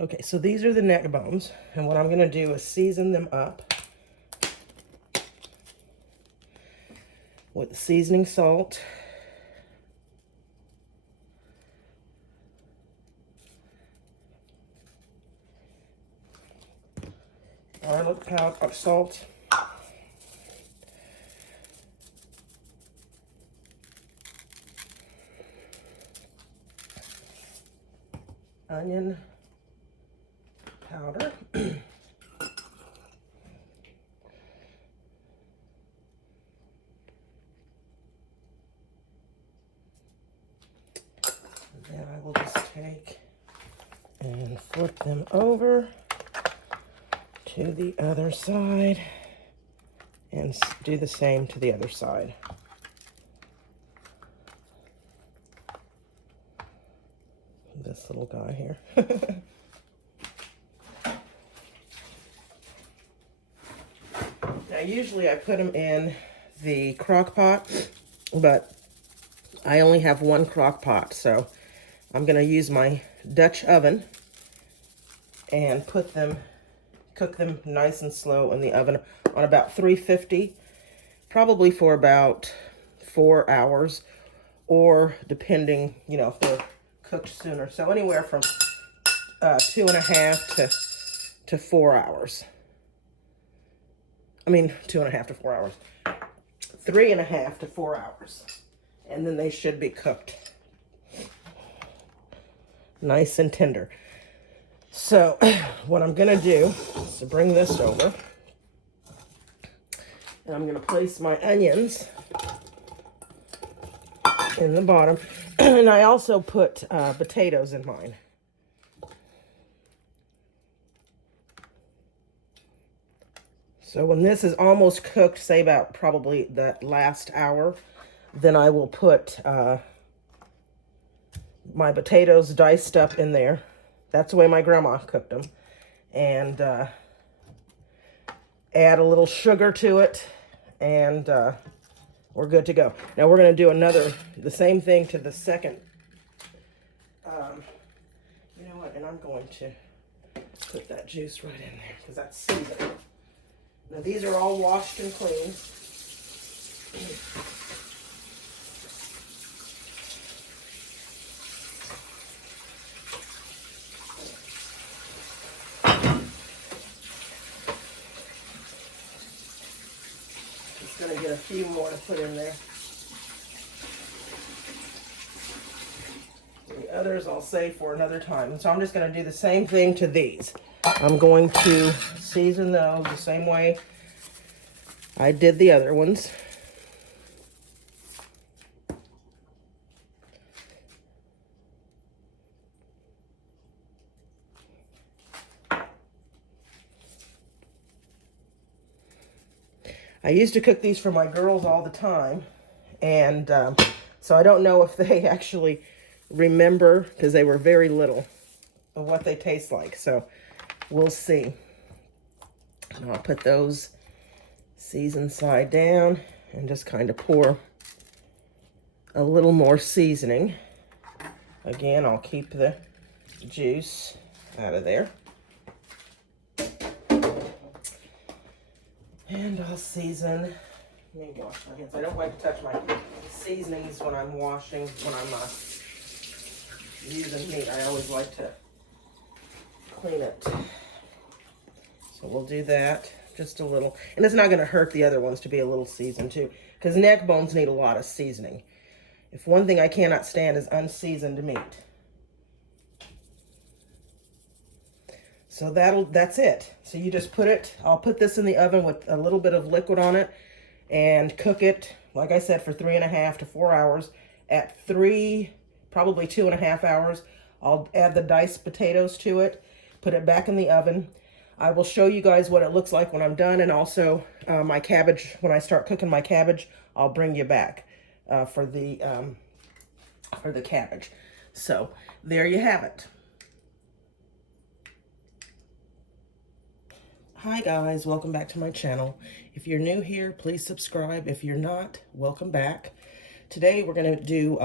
Okay, so these are the neck bones, and what I'm going to do is season them up with seasoning salt, garlic powder, salt, onion powder, then I will just take and flip them over to the other side and do the same to the other side. This little guy here. Now usually I put them in the crock pot, but I only have one crock pot, so I'm going to use my Dutch oven and cook them nice and slow in the oven on about 350, probably for about 4 hours, or depending, you know, if they're cooked sooner. So anywhere from 2.5 to 4 hours. I mean, 2.5 to 4 hours. 3.5 to 4 hours. And then they should be cooked nice and tender. So what I'm going to do is to bring this over. And I'm going to place my onions in the bottom. And I also put potatoes in mine. So when this is almost cooked, say about probably that last hour, then I will put my potatoes diced up in there. That's the way my grandma cooked them. And add a little sugar to it, and we're good to go. Now we're going to do the same thing to the second. You know what? And I'm going to put that juice right in there because that's seasoned. Now these are all washed and clean. Just going to get a few more to put in there. The others I'll save for another time. So I'm just going to do the same thing to these. I'm going to season those the same way I did the other ones. I used to cook these for my girls all the time, and so I don't know if they actually remember, because they were very little, of what they taste like. So we'll see. And I'll put those seasoned side down and just kind of pour a little more seasoning. Again, I'll keep the juice out of there. And I'll season. Let me wash my hands. I don't like to touch my seasonings when I'm washing, when I'm using meat. I always like to clean it. So we'll do that just a little. And it's not going to hurt the other ones to be a little seasoned too, because neck bones need a lot of seasoning. If one thing I cannot stand is unseasoned meat. So that's it. So you just put it, I'll put this in the oven with a little bit of liquid on it and cook it, like I said, for 3.5 to 4 hours. At probably 2.5 hours, I'll add the diced potatoes to it, put it back in the oven. I will show you guys what it looks like when I'm done, and also my cabbage. When I start cooking my cabbage, I'll bring you back for the cabbage. So there you have it. Hi guys, welcome back to my channel. If you're new here, please subscribe. If you're not, welcome back. Today we're going to do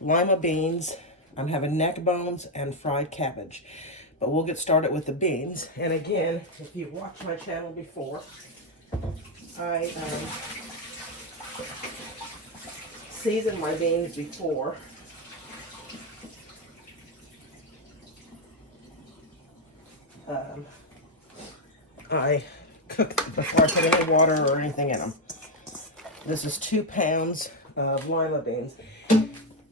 lima beans. I'm having neck bones and fried cabbage. But we'll get started with the beans. And again, if you've watched my channel before, I season my beans before. I cook before I put any water or anything in them. This is 2 pounds of lima beans.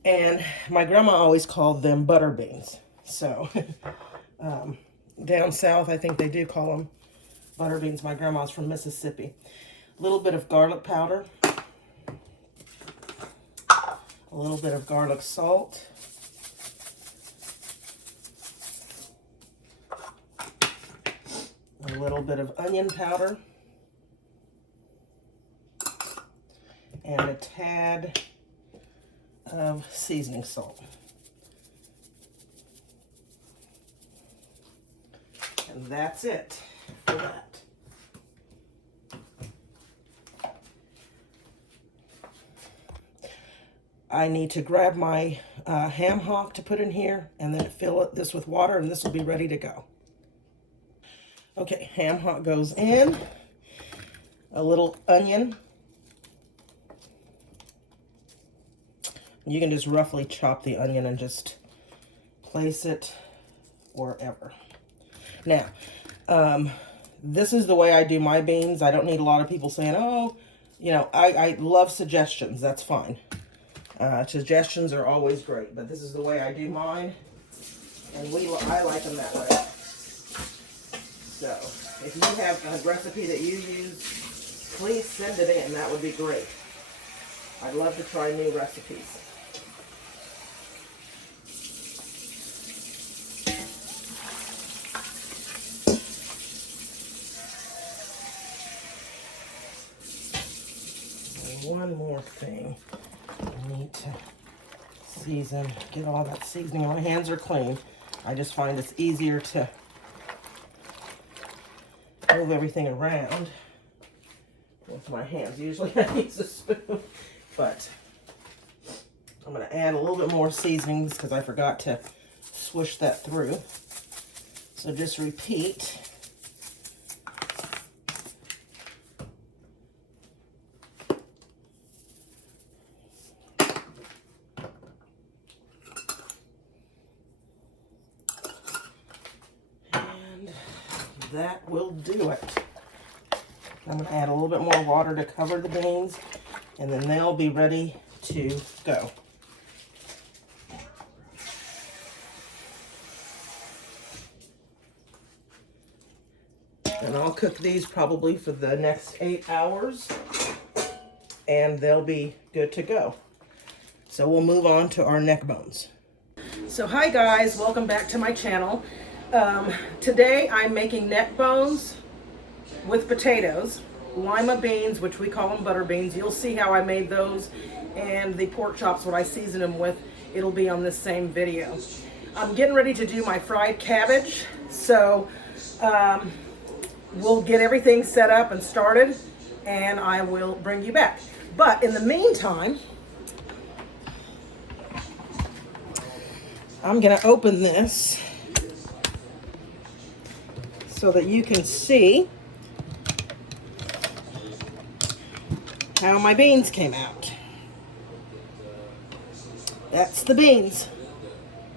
And my grandma always called them butter beans. So down south, I think they do call them butter beans. My grandma's from Mississippi. A little bit of garlic powder. A little bit of garlic salt. A little bit of onion powder. And a tad of seasoning salt. And that's it for that. I need to grab my ham hock to put in here and then fill this with water, and this will be ready to go. Okay, ham hock goes in. A little onion. You can just roughly chop the onion and just place it wherever. Now, this is the way I do my beans. I don't need a lot of people saying, oh, you know, I love suggestions. That's fine. Suggestions are always great, but this is the way I do mine, and I like them that way. So, if you have a recipe that you use, please send it in. That would be great. I'd love to try new recipes. One more thing. I need to season, get all that seasoning. My hands are clean. I just find it's easier to move everything around with my hands. Usually I use a spoon, but I'm going to add a little bit more seasonings because I forgot to swish that through. So just repeat. That will do it. I'm going to add a little bit more water to cover the beans, and then they'll be ready to go. And I'll cook these probably for the next 8 hours, and they'll be good to go. So we'll move on to our neck bones. So hi guys, welcome back to my channel. Today I'm making neck bones with potatoes, lima beans, which we call them butter beans. You'll see how I made those, and the pork chops, what I season them with. It'll be on this same video. I'm getting ready to do my fried cabbage, so we'll get everything set up and started, and I will bring you back. But in the meantime, I'm going to open this so that you can see how my beans came out. That's the beans.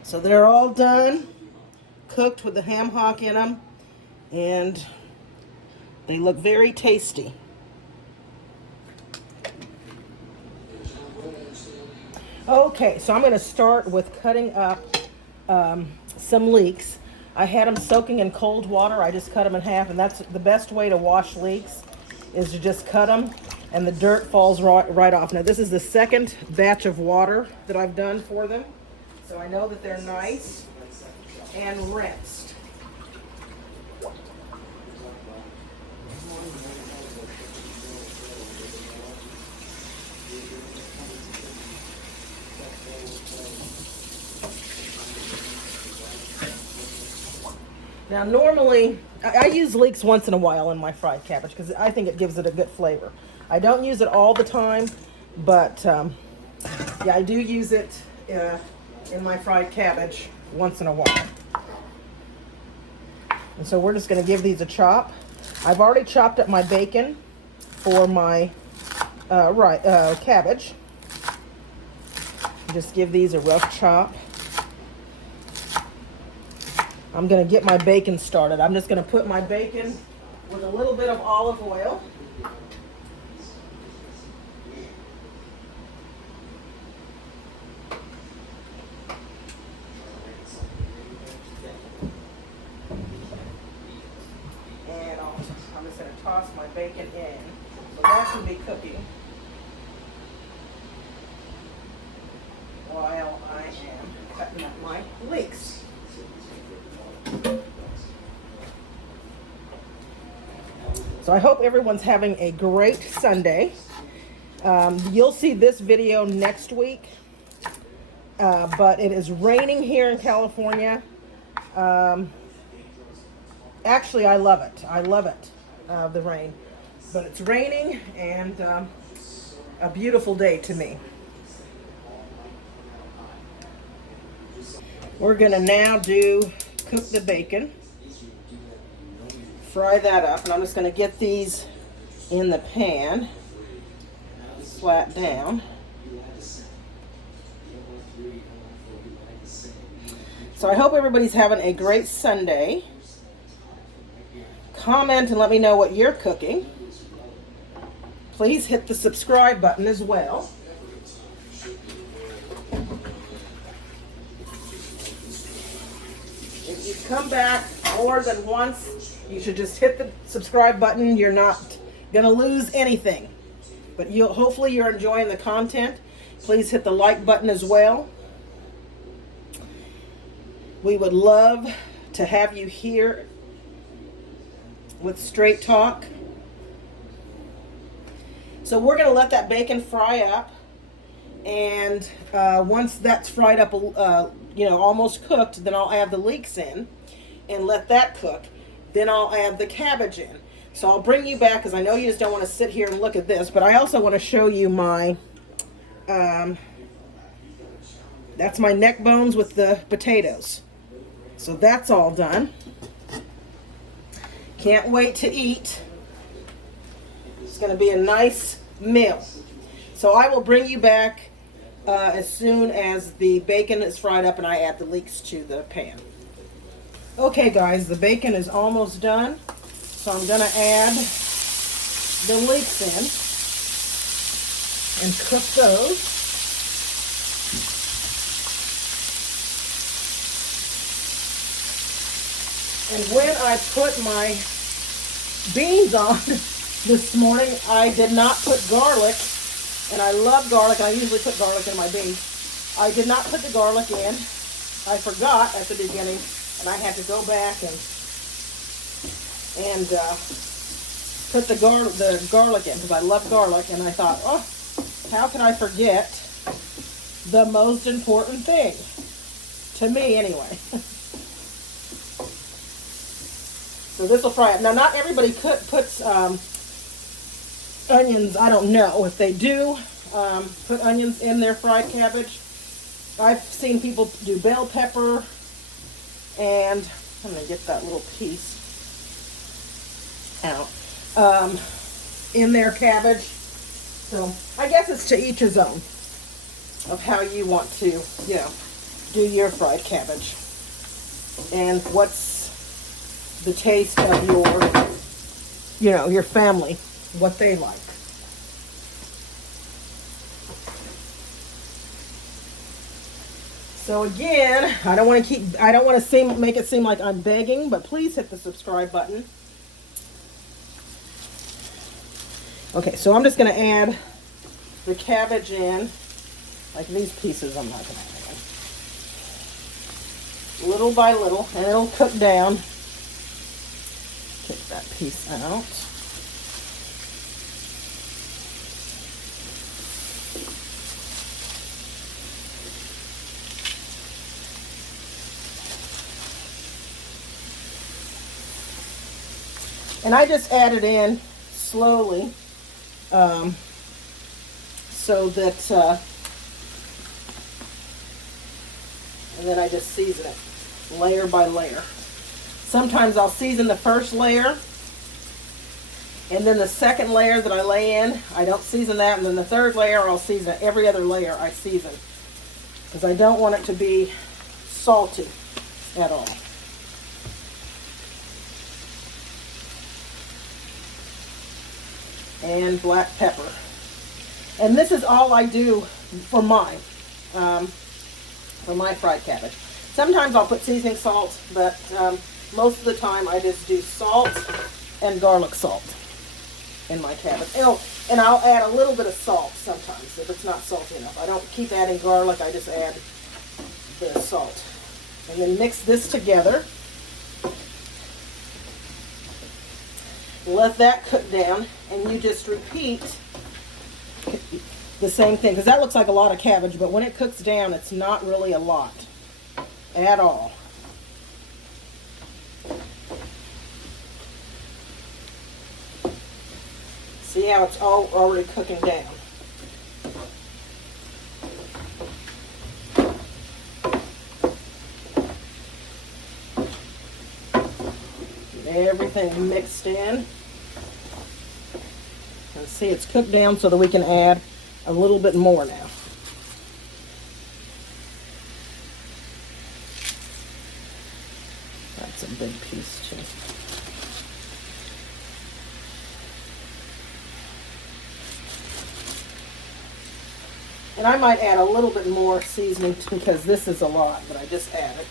So they're all done, cooked with the ham hock in them, and they look very tasty. Okay, so I'm going to start with cutting up some leeks. I had them soaking in cold water. I just cut them in half, and that's the best way to wash leeks, is to just cut them and the dirt falls right off. Now this is the second batch of water that I've done for them, so I know that they're nice and rinsed. Now normally, I use leeks once in a while in my fried cabbage because I think it gives it a good flavor. I don't use it all the time, but yeah, I do use it in my fried cabbage once in a while. And so we're just going to give these a chop. I've already chopped up my bacon for my cabbage. Just give these a rough chop. I'm going to get my bacon started. I'm just going to put my bacon with a little bit of olive oil. And I'm just going to toss my bacon in. So that should be cooking while I am cutting up my leeks. So I hope everyone's having a great Sunday. You'll see this video next week, but it is raining here in California. Actually, I love it. I love it, the rain. But it's raining and a beautiful day to me. We're gonna now cook the bacon. Fry that up, and I'm just going to get these in the pan, flat down. So I hope everybody's having a great Sunday. Comment and let me know what you're cooking. Please hit the subscribe button as well. If you come back more than once, you should just hit the subscribe button. You're not going to lose anything. But hopefully you're enjoying the content. Please hit the like button as well. We would love to have you here with Straight Talk. So we're going to let that bacon fry up. And once that's fried up, almost cooked, then I'll add the leeks in and let that cook. Then I'll add the cabbage in. So I'll bring you back because I know you just don't want to sit here and look at this, but I also want to show you my, that's my neck bones with the potatoes. So that's all done. Can't wait to eat. It's going to be a nice meal. So I will bring you back as soon as the bacon is fried up and I add the leeks to the pan. Okay guys, the bacon is almost done, so I'm going to add the leeks in and cook those. And when I put my beans on this morning, I did not put garlic, and I love garlic, and I usually put garlic in my beans. I did not put the garlic in. I forgot at the beginning. And I had to go back and put the garlic in because I love garlic. And I thought, oh, how can I forget the most important thing? To me, anyway. So this will fry up. Now, not everybody puts onions. I don't know if they do put onions in their fried cabbage. I've seen people do bell pepper. And I'm going to get that little piece out in their cabbage. So I guess it's to each his own of how you want to, do your fried cabbage. And what's the taste of your family, what they like. So again, I don't want to make it seem like I'm begging, but please hit the subscribe button. Okay, so I'm just going to add the cabbage in, like these pieces I'm not going to add in. Little by little, and it'll cook down. Take that piece out. And I just add it in slowly so that, and then I just season it layer by layer. Sometimes I'll season the first layer, and then the second layer that I lay in, I don't season that, and then the third layer I'll season it. Every other layer I season, because I don't want it to be salty at all. And black pepper. And this is all I do for mine, for my fried cabbage. Sometimes I'll put seasoning salt, but most of the time I just do salt and garlic salt in my cabbage. Oh, and I'll add a little bit of salt sometimes if it's not salty enough. I don't keep adding garlic, I just add the salt. And then mix this together. Let that cook down, and you just repeat the same thing, because that looks like a lot of cabbage, but when it cooks down, it's not really a lot at all. See how it's all already cooking down. Everything mixed in. And see, it's cooked down so that we can add a little bit more now. That's a big piece too. And I might add a little bit more seasoning because this is a lot, but I just added.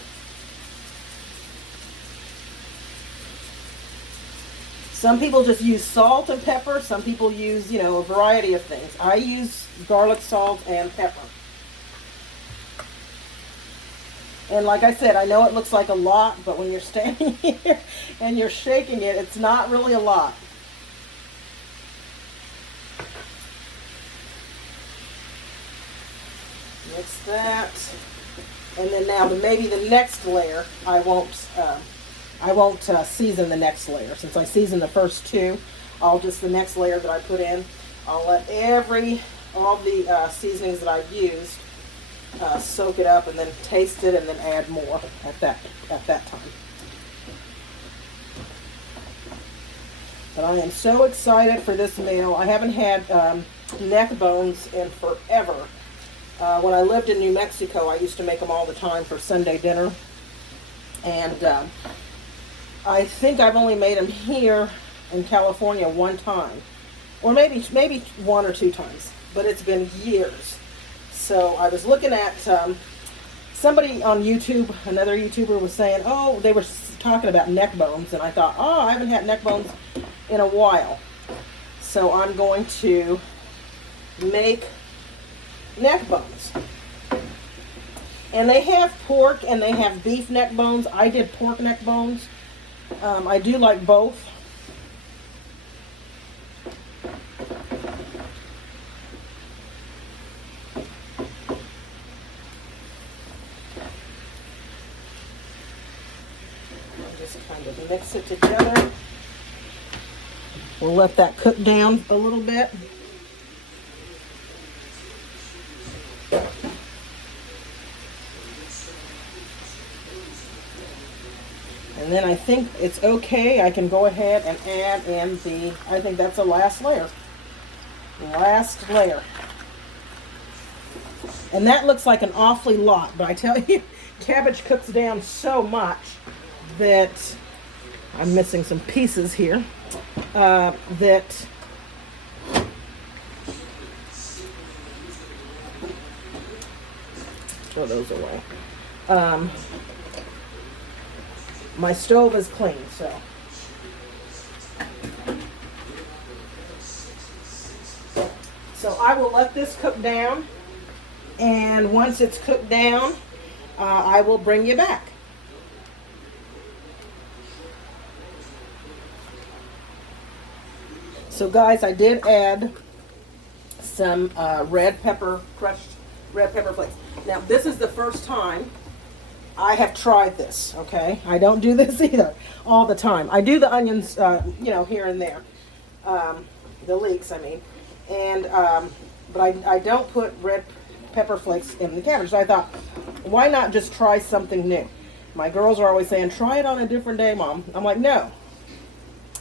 Some people just use salt and pepper. Some people use, you know, a variety of things. I use garlic, salt, and pepper. And like I said, I know it looks like a lot, but when you're standing here and you're shaking it, it's not really a lot. Mix that. And then now maybe the next layer, I won't season the next layer. Since I seasoned the first two, the next layer that I put in, I'll let all the seasonings that I've used soak it up, and then taste it, and then add more at that time. But I am so excited for this meal. I haven't had neck bones in forever. When I lived in New Mexico, I used to make them all the time for Sunday dinner. And I think I've only made them here in California one time. Or maybe one or two times. But it's been years. So I was looking at somebody on YouTube, another YouTuber was saying, oh, they were talking about neck bones. And I thought, oh, I haven't had neck bones in a while. So I'm going to make neck bones. And they have pork and they have beef neck bones. I did pork neck bones. I do like both. I'll just kind of mix it together. We'll let that cook down a little bit. And then I think it's okay. I can go ahead and add in I think that's the last layer. Last layer. And that looks like an awfully lot, but I tell you, cabbage cooks down so much that I'm missing some pieces here. That throw those away. My stove is clean, so I will let this cook down, and once it's cooked down, I will bring you back. So guys, I did add some crushed red pepper flakes. Now this is the first time I have tried this, okay? I don't do this either all the time. I do the onions, here and there. The leeks, I mean. And, but I don't put red pepper flakes in the cabbage. So I thought, why not just try something new? My girls are always saying, try it on a different day, Mom. I'm like, no.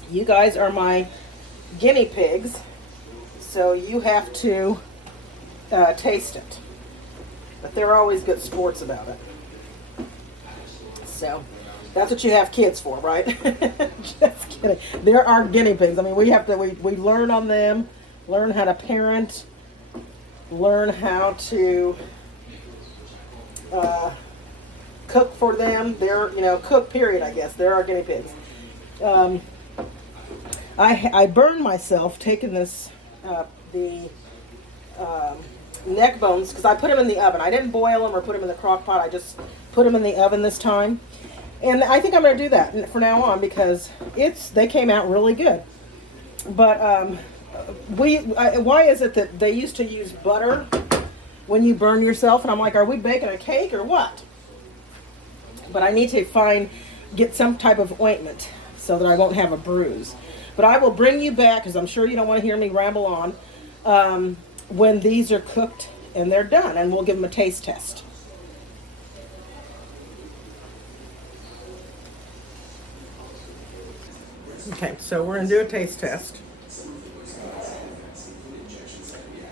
You guys are my guinea pigs, so you have to taste it. But they're always good sports about it. So that's what you have kids for, right? Just kidding. There are guinea pigs. I mean, we learn on them, learn how to parent, learn how to cook for them. They're, cook period, I guess. There are guinea pigs. I burned myself taking this, the neck bones, because I put them in the oven. I didn't boil them or put them in the crock pot. I just put them in the oven this time. And I think I'm going to do that from now on because they came out really good. But why is it that they used to use butter when you burn yourself? And I'm like, are we baking a cake or what? But I need to get some type of ointment so that I won't have a bruise. But I will bring you back, because I'm sure you don't want to hear me ramble on, when these are cooked and they're done. And we'll give them a taste test. Okay, so we're going to do a taste test.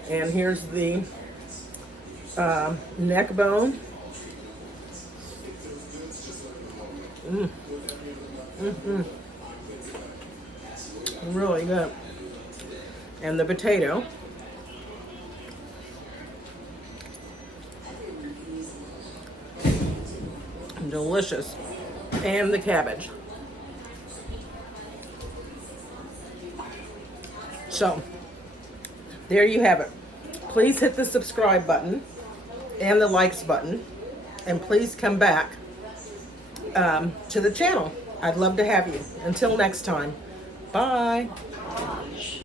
And here's the neck bone. Really good. And the potato. Delicious. And the cabbage. So, there you have it. Please hit the subscribe button and the likes button. And please come back to the channel. I'd love to have you. Until next time. Bye.